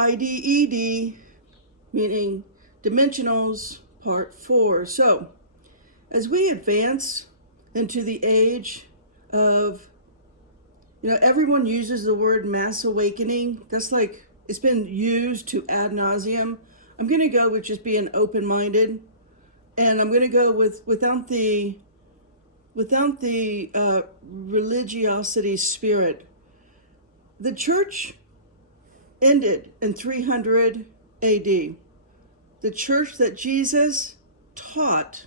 IDED, meaning dimensionals, part 4. So, as we advance into the age of, everyone uses the word mass awakening. That's like, it's been used to ad nauseum. I'm going to go with just being open-minded, and I'm going to go without the religiosity spirit. The church ended in 300 AD. The church that Jesus taught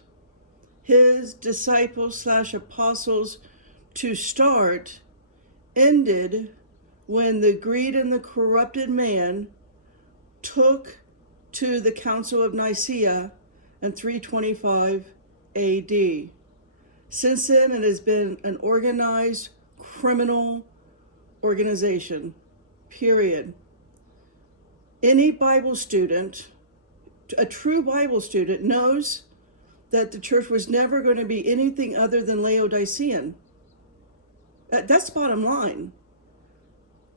his disciples / apostles to start ended when the greed and the corrupted man took to the Council of Nicaea in 325 AD. Since then, it has been an organized criminal organization, period. Any Bible student, a true Bible student, knows that the church was never going to be anything other than Laodicean. That's bottom line.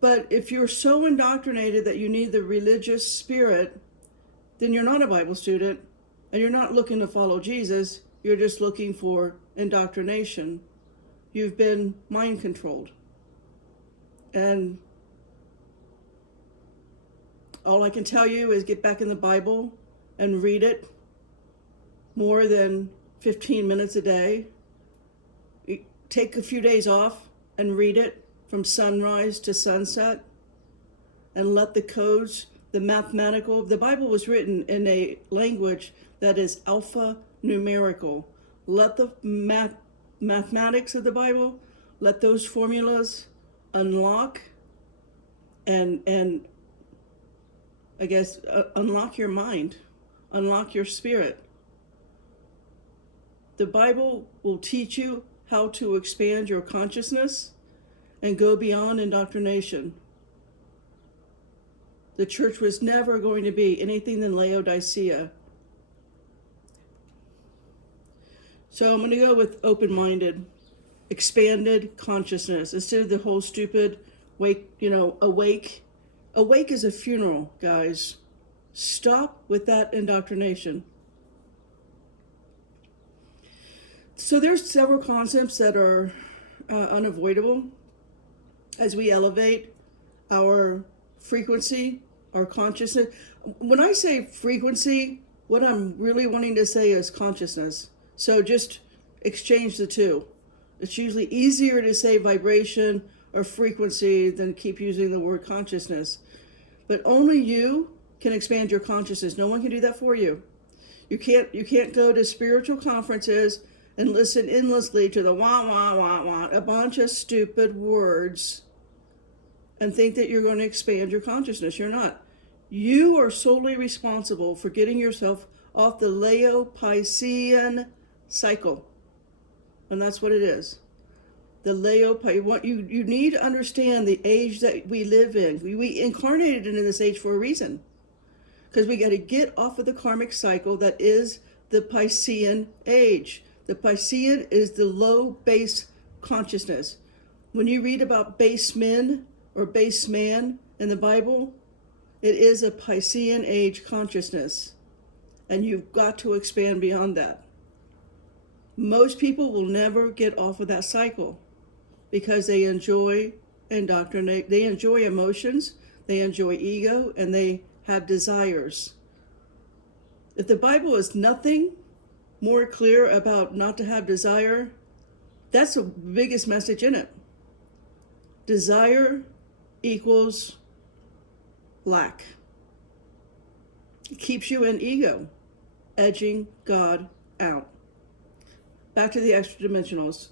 But if you're so indoctrinated that you need the religious spirit, then you're not a Bible student, and you're not looking to follow Jesus. You're just looking for indoctrination. You've been mind controlled. And all I can tell you is get back in the Bible and read it more than 15 minutes a day. Take a few days off and read it from sunrise to sunset, and let the codes, the Bible was written in a language that is alphanumerical. Let the mathematics of the Bible, let those formulas unlock and I guess unlock your mind, unlock your spirit. The Bible will teach you how to expand your consciousness and go beyond indoctrination. The church was never going to be anything than Laodicea. So I'm going to go with open-minded, expanded consciousness instead of the whole stupid awake. Awake is a funeral, guys. Stop with that indoctrination. So there's several concepts that are unavoidable as we elevate our frequency, our consciousness. When I say frequency, what I'm really wanting to say is consciousness. So just exchange the two. It's usually easier to say vibration or frequency than keep using the word consciousness. But only you can expand your consciousness. No one can do that for you. You can't go to spiritual conferences and listen endlessly to the wah, wah, wah, wah, a bunch of stupid words and think that you're going to expand your consciousness. You're not. You are solely responsible for getting yourself off the Laodicean cycle. And that's what it is. The you need to understand the age that we live in. We incarnated into this age for a reason. Because we got to get off of the karmic cycle that is the Piscean age. The Piscean is the low base consciousness. When you read about base men or base man in the Bible, it is a Piscean age consciousness. And you've got to expand beyond that. Most people will never get off of that cycle because they enjoy indoctrinate. They enjoy emotions, they enjoy ego, and they have desires. If the Bible is nothing more clear about not to have desire, that's the biggest message in it. Desire equals lack. It keeps you in ego, edging God out. Back to the extra dimensionals.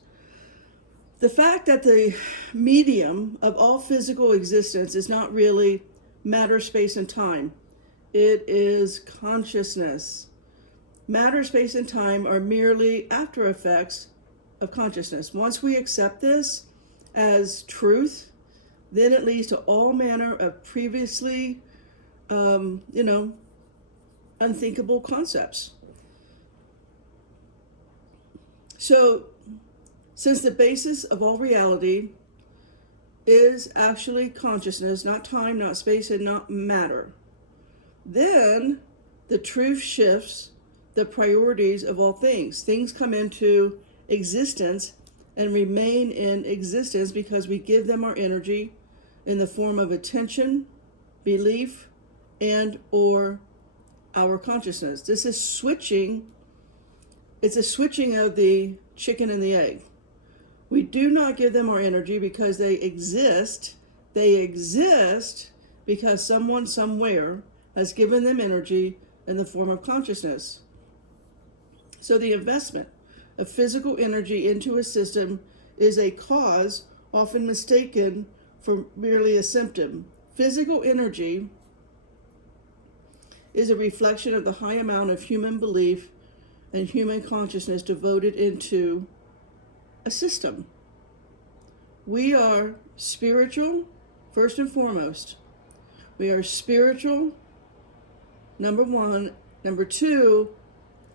The fact that the medium of all physical existence is not really matter, space, and time. It is consciousness. Matter, space, and time are merely after effects of consciousness. Once we accept this as truth, then it leads to all manner of previously, unthinkable concepts. So, since the basis of all reality is actually consciousness, not time, not space, and not matter, then the truth shifts the priorities of all things. Things come into existence and remain in existence because we give them our energy in the form of attention, belief, and or our consciousness. This is switching. It's a switching of the chicken and the egg. We do not give them our energy because they exist. They exist because someone somewhere has given them energy in the form of consciousness. So the investment of physical energy into a system is a cause often mistaken for merely a symptom. Physical energy is a reflection of the high amount of human belief and human consciousness devoted into a system. We are spiritual, first and foremost. We are spiritual, number one. Number two,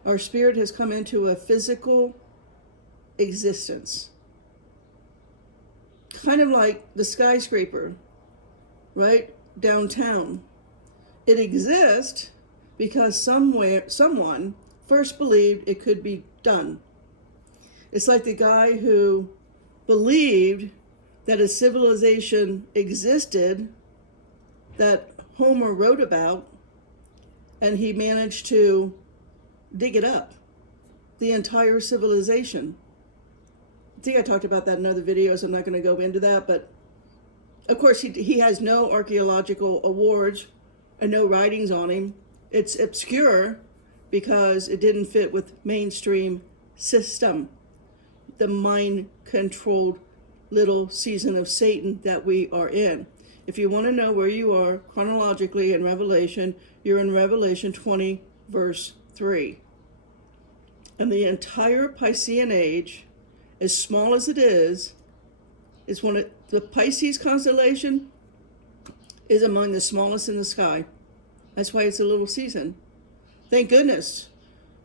our spirit has come into a physical existence. Kind of like the skyscraper, right? Downtown. It exists because someone first believed it could be done. It's like the guy who believed that a civilization existed that Homer wrote about, and he managed to dig it up, the entire civilization. I think I talked about that in other videos. I'm not going to go into that, but of course he has no archaeological awards and no writings on him. It's obscure because it didn't fit with mainstream system, the mind-controlled little season of Satan that we are in. If you want to know where you are chronologically in Revelation, you're in Revelation 20, verse 3. And the entire Piscean age, as small as it is one of the Pisces constellation is among the smallest in the sky. That's why it's a little season. Thank goodness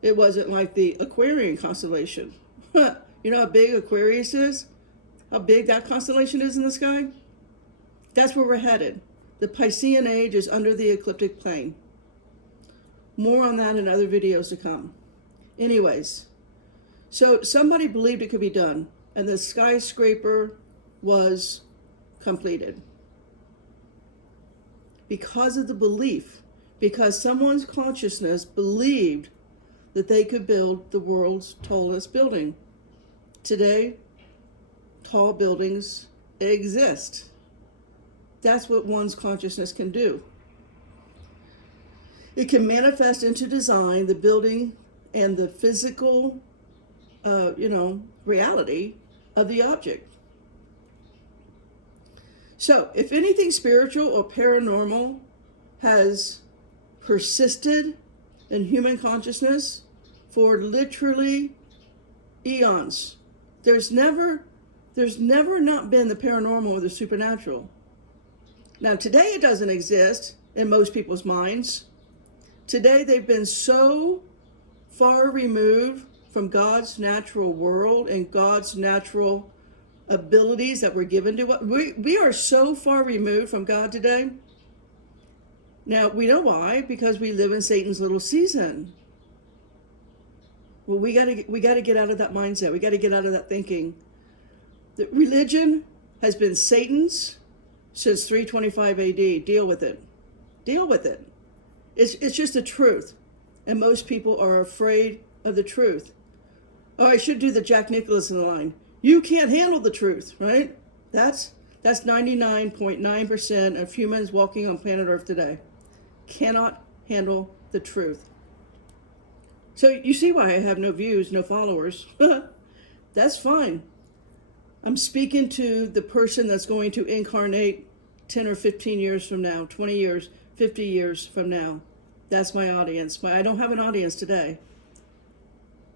it wasn't like the Aquarian constellation. You know how big Aquarius is? How big that constellation is in the sky? That's where we're headed. The Piscean age is under the ecliptic plane. More on that in other videos to come. Anyways, so somebody believed it could be done, and the skyscraper was completed. Because of the belief, because someone's consciousness believed that they could build the world's tallest building. Today, tall buildings exist. That's what one's consciousness can do. It can manifest into design, the building, and the physical, reality of the object. So, if anything spiritual or paranormal has persisted in human consciousness for literally eons, there's never not been the paranormal or the supernatural. Now, today it doesn't exist in most people's minds. Today they've been so far removed from God's natural world and God's natural abilities that were given to us. We are so far removed from God today. Now, we know why, because we live in Satan's little season. Well, we got to get out of that mindset. We got to get out of that thinking. The religion has been Satan's since 325 AD. Deal with it. Deal with it. It's just the truth. And most people are afraid of the truth. Oh, I should do the Jack Nicholson line. You can't handle the truth, right? That's 99.9% of humans walking on planet Earth today. Cannot handle the truth. So you see why I have no views, no followers. That's fine. I'm speaking to the person that's going to incarnate 10 or 15 years from now, 20 years, 50 years from now. That's my audience. I don't have an audience today.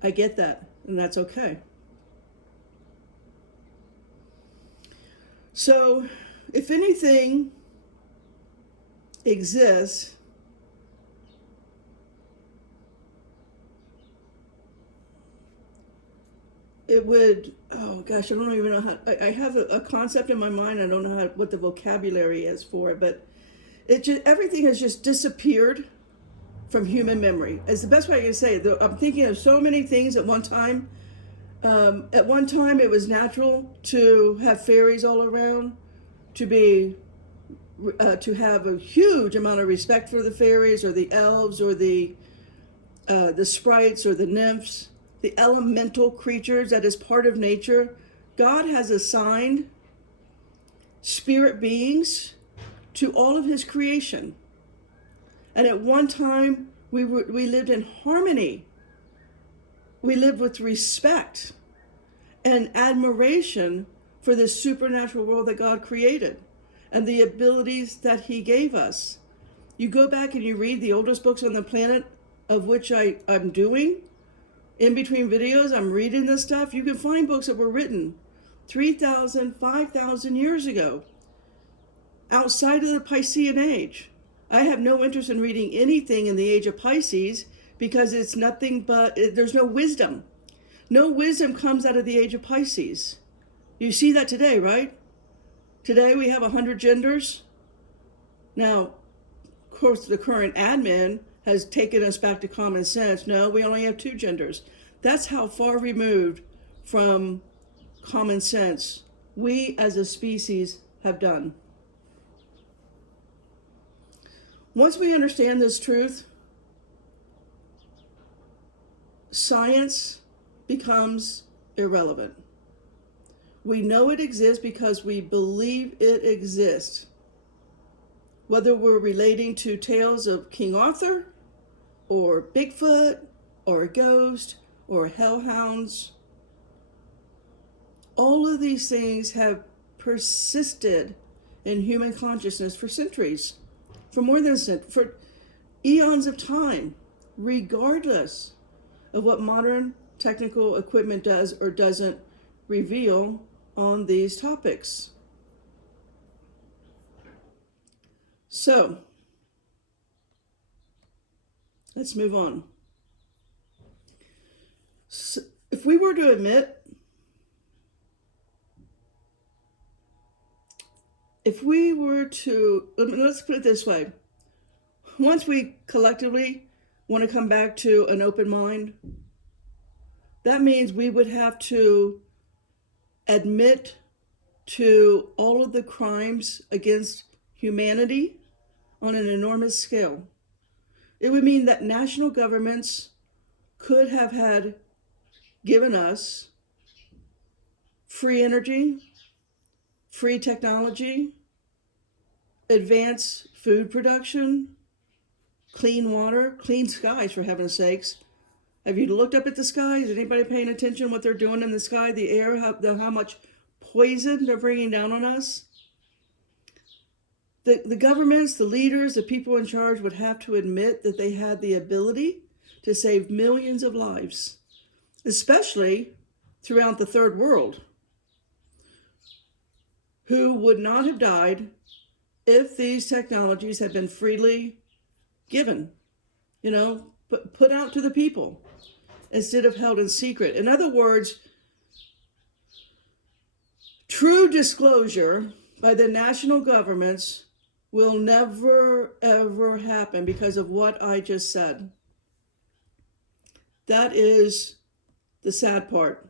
I get that, and that's okay. So, if anything exists, it would, oh gosh, I don't even know how, I have a concept in my mind. I don't know what the vocabulary is for it, but everything has just disappeared from human memory. It's the best way I can say it. I'm thinking of so many things at one time. At one time, it was natural to have fairies all around, to have a huge amount of respect for the fairies or the elves or the sprites or the nymphs, the elemental creatures that is part of nature. God has assigned spirit beings to all of his creation. And at one time, we lived in harmony. We lived with respect and admiration for the supernatural world that God created and the abilities that he gave us. You go back and you read the oldest books on the planet, of which I'm doing. In between videos, I'm reading this stuff. You can find books that were written 3,000, 5,000 years ago, outside of the Piscean age. I have no interest in reading anything in the age of Pisces because it's nothing but, there's no wisdom. No wisdom comes out of the age of Pisces. You see that today, right? Today we have 100 genders. Now, of course, the current admin has taken us back to common sense. No, we only have 2 genders. That's how far removed from common sense we as a species have done. Once we understand this truth, science becomes irrelevant. We know it exists because we believe it exists. Whether we're relating to tales of King Arthur, or Bigfoot, or a ghost, or hellhounds, all of these things have persisted in human consciousness for centuries, for more than for eons of time, regardless of what modern technical equipment does or doesn't reveal on these topics. So, let's move on. So, if we were to admit, let's put it this way. Once we collectively want to come back to an open mind, that means we would have to admit to all of the crimes against humanity on an enormous scale. It would mean that national governments could have had given us free energy, free technology, advanced food production, clean water, clean skies, for heaven's sakes. Have you looked up at the sky? Is anybody paying attention what they're doing in the sky, the air, how much poison they're bringing down on us? The governments, the leaders, the people in charge would have to admit that they had the ability to save millions of lives, especially throughout the third world, who would not have died if these technologies had been freely given, put out to the people instead of held in secret. In other words, true disclosure by the national governments will never, ever happen because of what I just said. That is the sad part.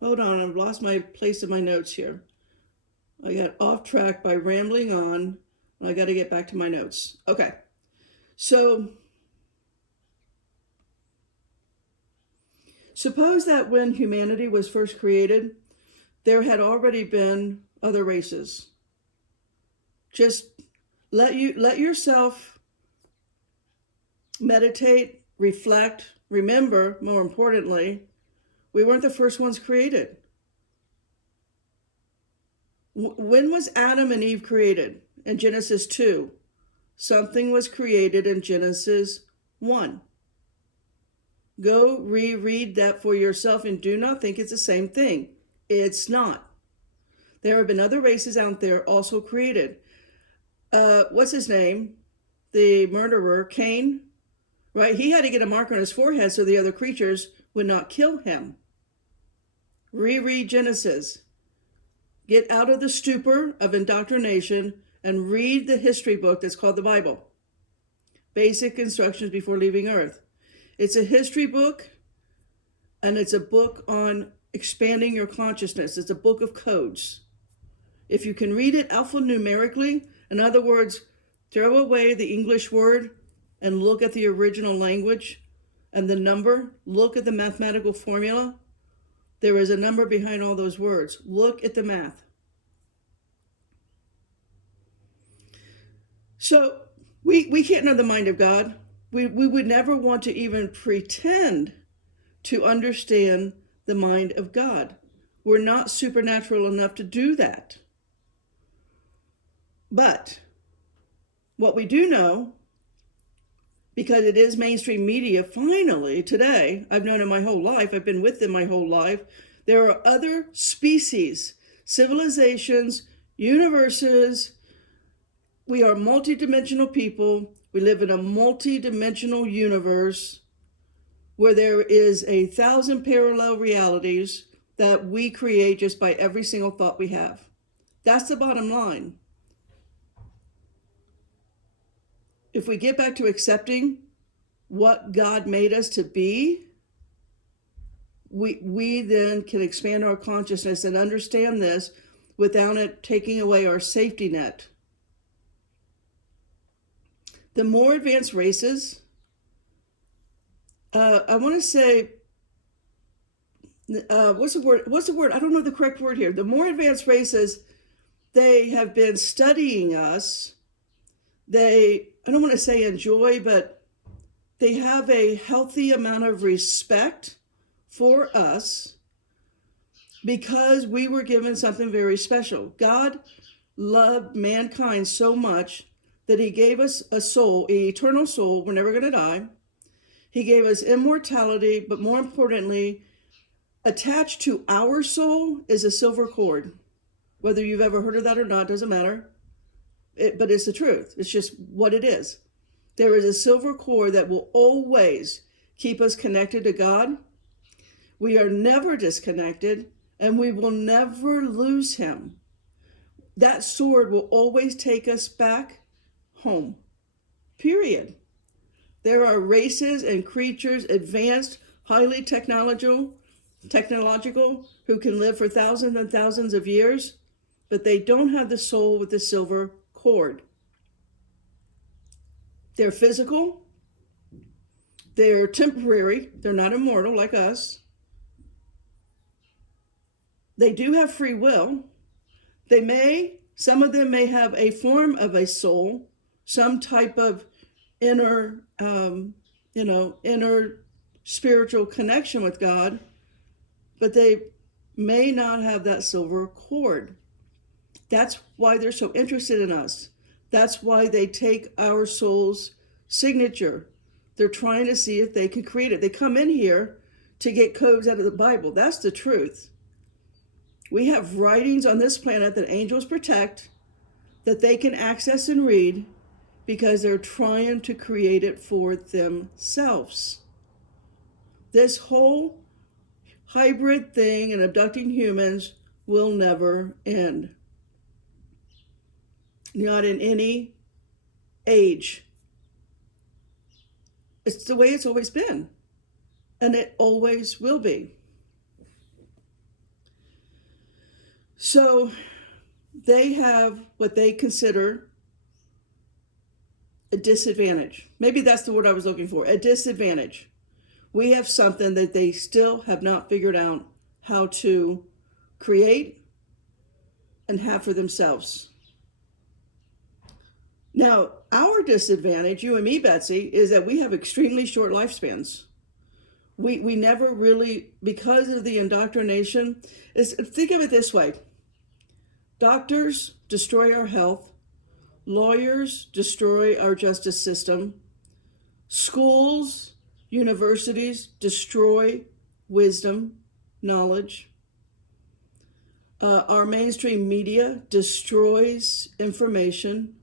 Hold on, I've lost my place in my notes here. I got off track by rambling on. I got to get back to my notes. Okay, so suppose that when humanity was first created, there had already been other races. Just let yourself meditate, reflect, remember, more importantly, we weren't the first ones created. When was Adam and Eve created? In Genesis 2. Something was created in Genesis 1. Go reread that for yourself and do not think it's the same thing. It's not. There have been other races out there also created. what's his name? The murderer, Cain, right? He had to get a mark on his forehead so the other creatures would not kill him. Reread Genesis. Get out of the stupor of indoctrination and read the history book that's called the Bible. Basic instructions before leaving Earth. It's a history book, and it's a book on expanding your consciousness. It's a book of codes. If you can read it alphanumerically, in other words, throw away the English word and look at the original language and the number, look at the mathematical formula. There is a number behind all those words. Look at the math. So we can't know the mind of God. We would never want to even pretend to understand the mind of God. We're not supernatural enough to do that. But what we do know, because it is mainstream media, finally, today, I've known it my whole life, I've been with them my whole life, there are other species, civilizations, universes. We are multidimensional people. We live in a multidimensional universe where there is 1,000 parallel realities that we create just by every single thought we have. That's the bottom line. If we get back to accepting what God made us to be, we then can expand our consciousness and understand this without it taking away our safety net. The more advanced races, I want to say, what's the word? I don't know the correct word here. The more advanced races, they have been studying us. I don't want to say enjoy, but they have a healthy amount of respect for us because we were given something very special. God loved mankind so much that he gave us a soul, an eternal soul. We're never going to die. He gave us immortality, but more importantly, attached to our soul is a silver cord. Whether you've ever heard of that or not, doesn't matter. But it's the truth. It's just what it is. There is a silver cord that will always keep us connected to God. We are never disconnected, and we will never lose him. That sword will always take us back home. Period. There are races and creatures, advanced, highly technological, who can live for thousands and thousands of years, but they don't have the soul with the silver cord. They're physical, they're temporary, they're not immortal like us. They do have free will. Some of them may have a form of a soul, some type of inner spiritual connection with God, but they may not have that silver cord. That's why they're so interested in us. That's why they take our soul's signature. They're trying to see if they can create it. They come in here to get codes out of the Bible. That's the truth. We have writings on this planet that angels protect, that they can access and read because they're trying to create it for themselves. This whole hybrid thing and abducting humans will never end. Not in any age. It's the way it's always been, and it always will be. So they have what they consider a disadvantage. Maybe that's the word I was looking for, a disadvantage. We have something that they still have not figured out how to create and have for themselves. Now, our disadvantage, you and me, Betsy, is that we have extremely short lifespans. We never really, because of the indoctrination, think of it this way. Doctors destroy our health. Lawyers destroy our justice system. Schools, universities destroy wisdom, knowledge. Our mainstream media destroys information.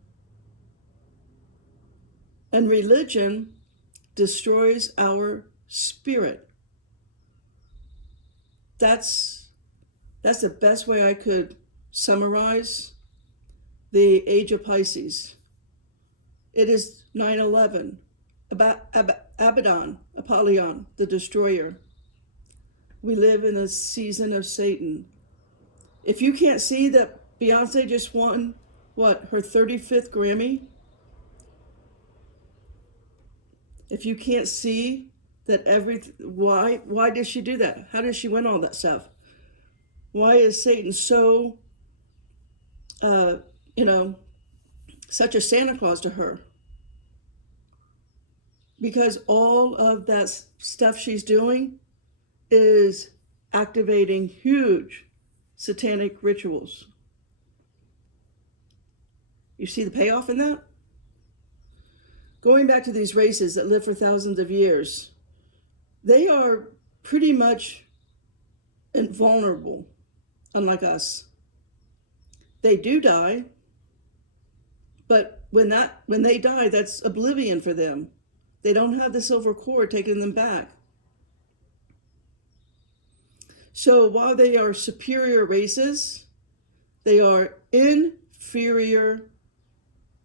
And religion destroys our spirit. That's the best way I could summarize the age of Pisces. It is 9/11, Abaddon, Apollyon, the destroyer. We live in a season of Satan. If you can't see that Beyonce just won, her 35th Grammy? If you can't see that why did she do that? How did she win all that stuff? Why is Satan so, such a Santa Claus to her? Because all of that stuff she's doing is activating huge satanic rituals. You see the payoff in that? Going back to these races that live for thousands of years, they are pretty much invulnerable, unlike us. They do die, but when they die, that's oblivion for them. They don't have the silver cord taking them back. So while they are superior races, they are inferior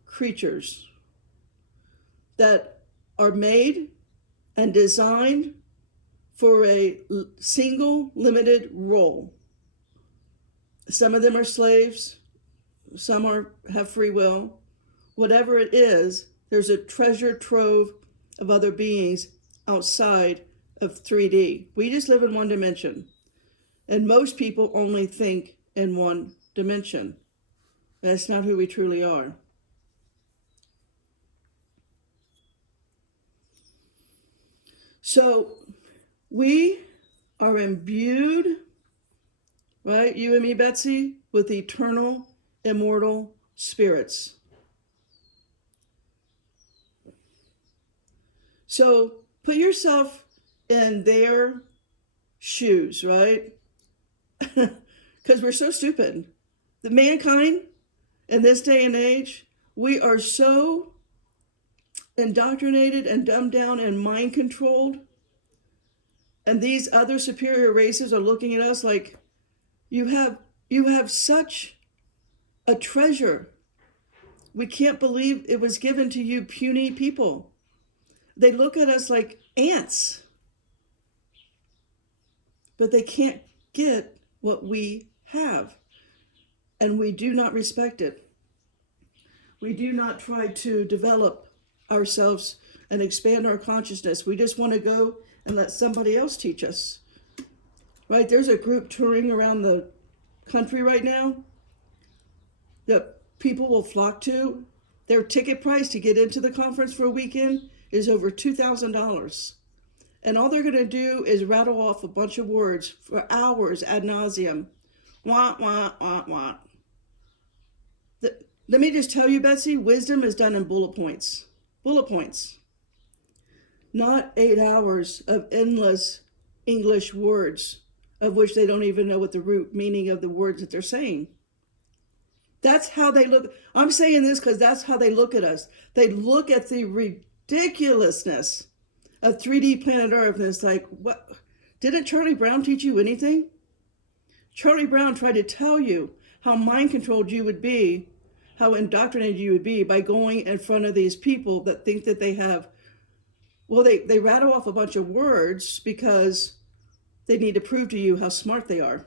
creatures that are made and designed for a single limited role. Some of them are slaves, some have free will. Whatever it is, there's a treasure trove of other beings outside of 3D. We just live in one dimension. And most people only think in one dimension. That's not who we truly are. So we are imbued, right, you and me, Betsy, with eternal, immortal spirits. So put yourself in their shoes, right? Because we're so stupid. The mankind in this day and age, we are so indoctrinated and dumbed down and mind controlled. And these other superior races are looking at us like, you have such a treasure. We can't believe it was given to you puny people. They look at us like ants. But they can't get what we have. And we do not respect it. We do not try to develop ourselves and expand our consciousness. We just want to go and let somebody else teach us. Right? There's a group touring around the country right now that people will flock to. Their ticket price to get into the conference for a weekend is over $2,000. And all they're going to do is rattle off a bunch of words for hours ad nauseum. Wah, wah, wah, wah. Let me just tell you, Betsy, wisdom is done in bullet points. Bullet points. Not 8 hours of endless English words, of which they don't even know what the root meaning of the words that they're saying. That's how they look. I'm saying this because that's how they look at us. They look at the ridiculousness of 3D planet Earth, and it's like, what? Didn't Charlie Brown teach you anything? Charlie Brown tried to tell you how mind-controlled you would be, how indoctrinated you would be by going in front of these people that think that they have, well, they rattle off a bunch of words because they need to prove to you how smart they are.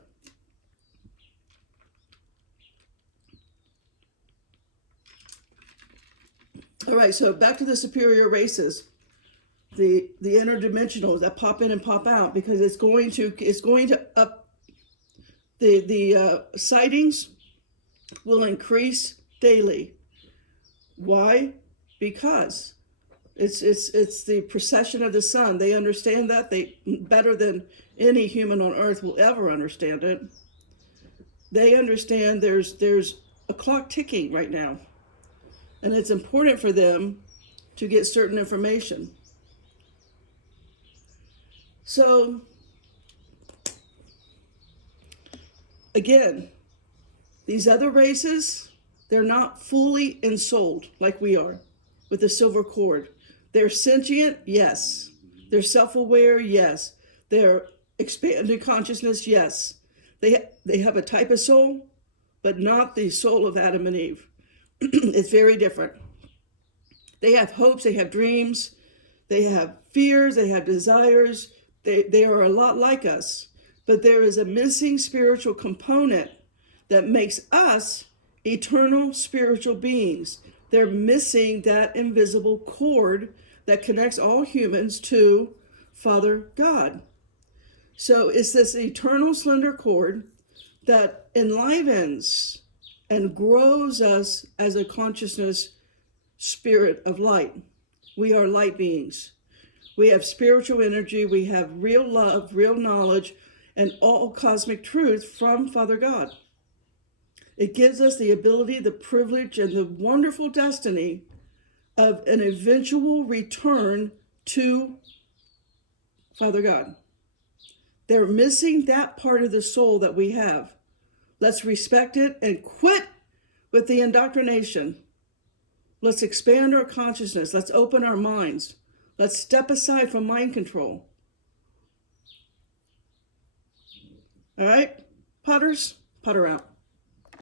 All right, so back to the superior races, the interdimensionals that pop in and pop out, because it's going to up the sightings will increase daily. Why? Because it's the precession of the sun. They understand that they better than any human on earth will ever understand it. They understand there's a clock ticking right now. And it's important for them to get certain information. So, again, these other races, they're not fully ensouled like we are. with the silver cord. They're sentient, yes. They're self-aware, yes. They're expanded consciousness, yes. They have a type of soul, but not the soul of Adam and Eve. It's very different. They have hopes, they have dreams, they have fears, they have desires. They are a lot like us, but there is a missing spiritual component that makes us eternal spiritual beings. They're missing that invisible cord that connects all humans to Father God. So it's this eternal slender cord that enlivens and grows us as a consciousness spirit of light. We are light beings. We have spiritual energy. We have real love, real knowledge, and all cosmic truth from Father God. It gives us the ability, the privilege, and the wonderful destiny of an eventual return to Father God. They're missing that part of the soul that we have. Let's respect it and quit with the indoctrination. Let's expand our consciousness. Let's open our minds. Let's step aside from mind control. All right, Potters, Potter out.